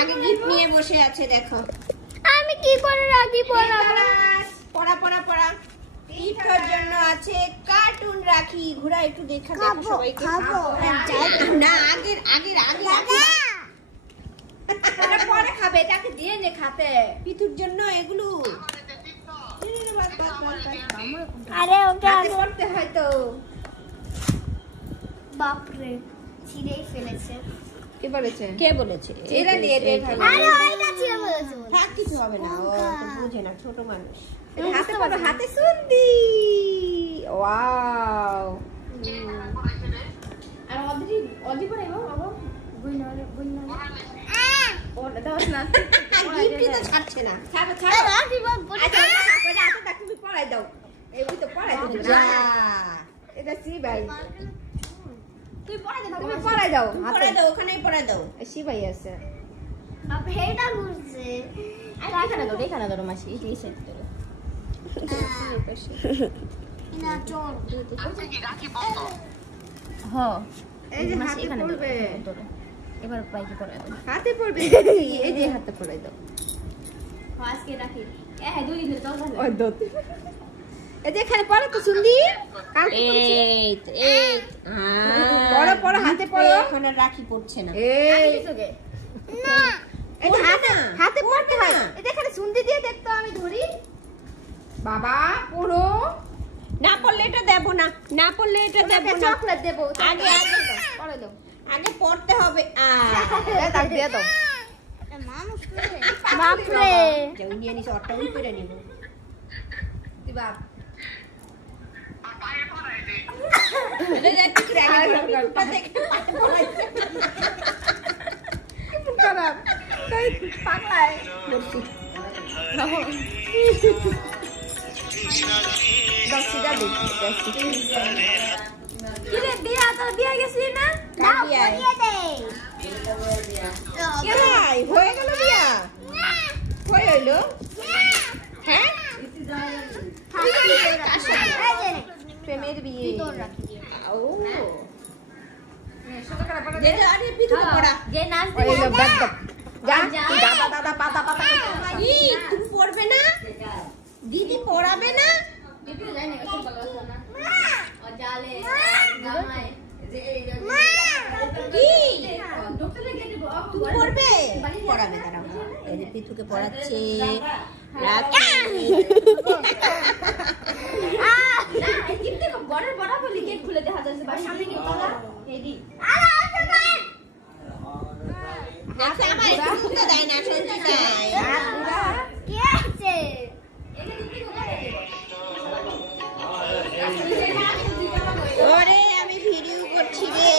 আগে গিফট নিয়ে বসে আছে দেখো। আমি কি করে রাখি পড়াবো? পড়া পড়া পড়া। ইফতার জন্য আছে কার্টুন রাখি। ঘোরা একটু দেখা দেখো সবাইকে। না আগের আগের আগে এটা পরে খাবে, এটাকে দিয়ে নে খাতে। পিতুর জন্য এগুলো। আরে ওকে আগে পড়তে হয় তো। বাপ রে, ছিঁড়েই ফেলেছে। কে বলেছে? কে বলেছে? এরা দিয়ে দে খালি। আরে ওইটা ছিঁড়ে ফেলেছে। থাক কিছু হবে না, ও তো বুঝে না, ছোট মানুষ। হাতে পড়ো, হাতে সুন্দি। ওয়াও। আর অদি পরে বাবা গুইনা গুইনা ওটা দাও না। গিফটই তো ছাড়ছে না। ছাড়ো ছাড়ো। রাখি বাপ বলে। আচ্ছা এটা হাতে দাও, তুমি পড়াই দাও। এই তো পড়াই দাও। যা এটা সি ভাই। তুই পড়ে দে, তুমি পড়াই দাও। হাতে পড়াই দাও, ওখানেই পড়াই দাও। সি ভাই আছে। বাপ হেডা ঘুরছে। আর এখানে ধরো মাসি, এই সাইড ধরো। না চল। হ্যাঁ এই যে মাসি হাতে এখানে পড়বে। ধরো। এবার বাইকে পড়াই দাও। হাতে পড়বে। এই যে হাতে পড়াই দাও। আজকে রাখি। হ্যাঁ 2 দিন ধরে চল ভালো। ওই দত। এই যে এখানে পড়ো তো সুন্দি। Eight eight. পড়ো পড়ো, হাতে পড়ো। এখন আর রাখি পড়ছে না। এই তোকে না এই যে হাতে হাতে পড়তে হয়। না। এই যে এখানে সুন্দি দিয়ে দেখতো আমি ধরি। বাবা পড়ো। না পড়লে এটা দেব না, না পড়লে এটা দেব না। চকলেট দেবো। আগে আগে পড়ে দাও। আগে পড়তে হবে। দাও দিয়ে দাও। মানুষ করে। বাপ রে। যাও নিয়ে নিস, অটটা উই করে নিব। দিবা। এটা যাচ্ছে কি রাখি পড়া দেখে পাতে পড়াইছে। কি খারাপ। তাই পাগলায়। দাও সিধা দে। কি রে বিয়া তো বিয়া গেছিস না? কার বিয়া? দিয়ে দে। কে ভাই হয়ে গেল বিয়া? হয়ে হইলো? হ্যাঁ? প্রেমের বিয়ে। ও দে দে, আরে পিঠুকে পড়া। যে নাচ ওই দিবে। লো ব্যাগ দাও। যা দাদা দাদা পাতা পাতা। কি তুমি পড়বে না? দিদি পড়াবে না? দিদি জানি না কত ভালো না। ও জালে গামায়। কি ডক্টরে গিয়ে দেব। তুমি পড়বে? পড়াবে দাঁড়াও। এই যে পিঠুকে পড়াচ্ছে। রাখি। কিন্তু বড়ের বড় বলি গেট খুলে দেখা যাচ্ছে বা সামনে গিয়ে তোলা রেডি। দেখো আমার একটু মুখে দেয় না, সত্যি দেয়। কি আছে? ওরে আমি ভিডিও করছি রে।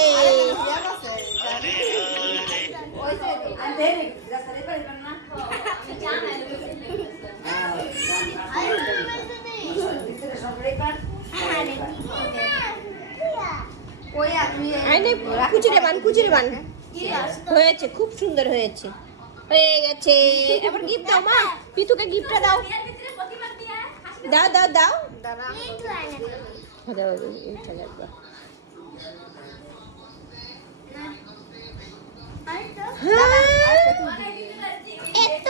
আইনে কুচিরে বান, কুচিরে বান। হয়েছে, খুব সুন্দর হয়েছে। হয়ে গেছে। এবার গিফট দাও মা, পিতুকে গিফটটা দাও। দাও দাও দাও। দাও এইটা লাগবে। এত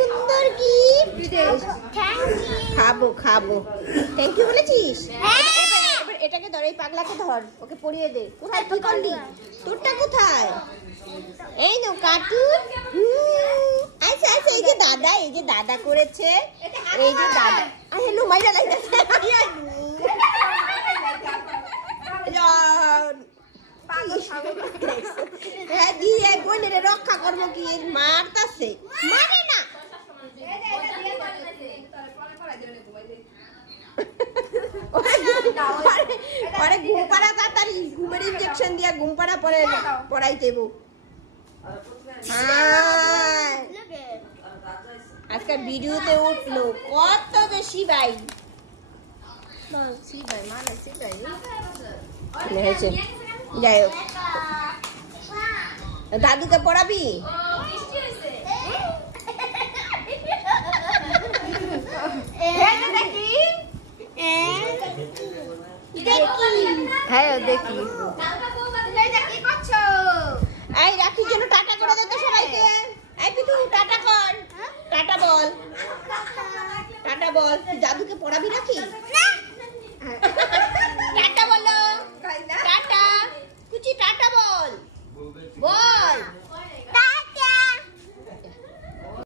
সুন্দর গিফট। খাবো খাবো। থ্যাংক ইউ বলেছিস? এবার এটাকে ধর, এই পাগলাকে ধর, ওকে পরিয়ে দে। কোথায় কি করলি? তোরটা কোথায়? এই নো কার্টুন। আচ্ছা আচ্ছা, এই যে দাদা, এই যে দাদা করেছে, এই যে দাদা। হ্যালো মাইরা লাইতেছে। হ্যাঁ দিয়ে বোনের রক্ষা করবো কি, মারতাছে। মারে না। পরে ঘুম পাড়া, তাড়াতাড়ি ঘুমের ইনজেকশন দিয়া ঘুম পাড়া পরে পড়াই দেব। আজকে ভিডিওতে উঠলো কত যে শিবাই হয়েছে। যাই হোক, দাদুকে পড়াবি? হ্যাঁ দেখি। কি করছো? বল তুই জাদুকে পড়াবি নাকি? না